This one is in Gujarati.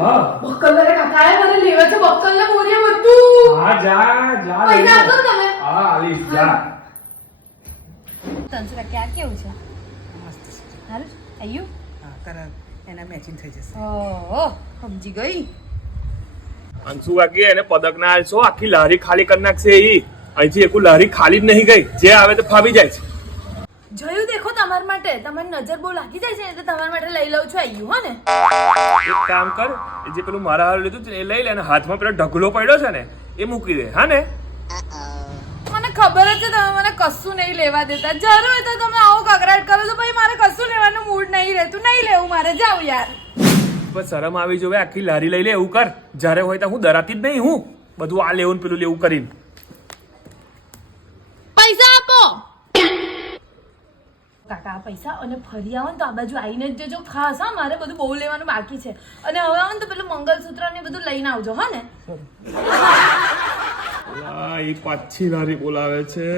હા બક્કલ ને કાકાએ મને લેવા તો બક્કલ ને બોરીએ બધું. હા જા પૈસા આપો ને તમે. હા આલી જા 300 ટકા કેવું છે? મસ્ત છે. સારું છે? આયુ? હા કલર એના મેચિંગ થઈ જશે. ઓહો સમજી ગઈ. અંશુ વાગી એને પદક ના આલશો આખી લારી ખાલી કરી નાખશે ઈ અહીંથી એકું લારી ખાલી જ નહીં ગઈ જે આવે તો ફાવી જાય છે જોયું દેખો તમારા માટે તમારી નજર બહુ લાગી જાય છે એટલે તમારા માટે લઈ લઉં છું આયુ હો ને. એક કામ કર એ જે પેલું મારા હારું લીધું છે ને એ લઈ લે અને હાથમાં પેલો ઢગલો પડ્યો છે ને એ મૂકી દે હા ને મને ખબર જ છે તમે મને કશું નહીં લેવા દેતા જ્યારે હોય તો તમે આવો કકરાટ કરો છો ભાઈ મારે કશું લેવાનું મૂડ નહીં રહેતું નહીં લેવું મારે જાવ યાર. બસ શરમ આવી જોવે આખી લારી લઈ લે એવું કર જ્યારે હોય તો હું ડરાતી જ નહીં હું બધું આ લેવું ને પેલું લેવું કરીને પૈસા આપો કાકા પૈસા અને ફરી આવો ને તો આ બાજુ આવીને જ જજો ખાસ હા મારે બધું બહુ લેવાનું બાકી છે અને હવે આવો ને તો પેલું મંગલસૂત્ર ને બધું લઈને આવજો હા ને. એ પાછી લારી બોલાવે છે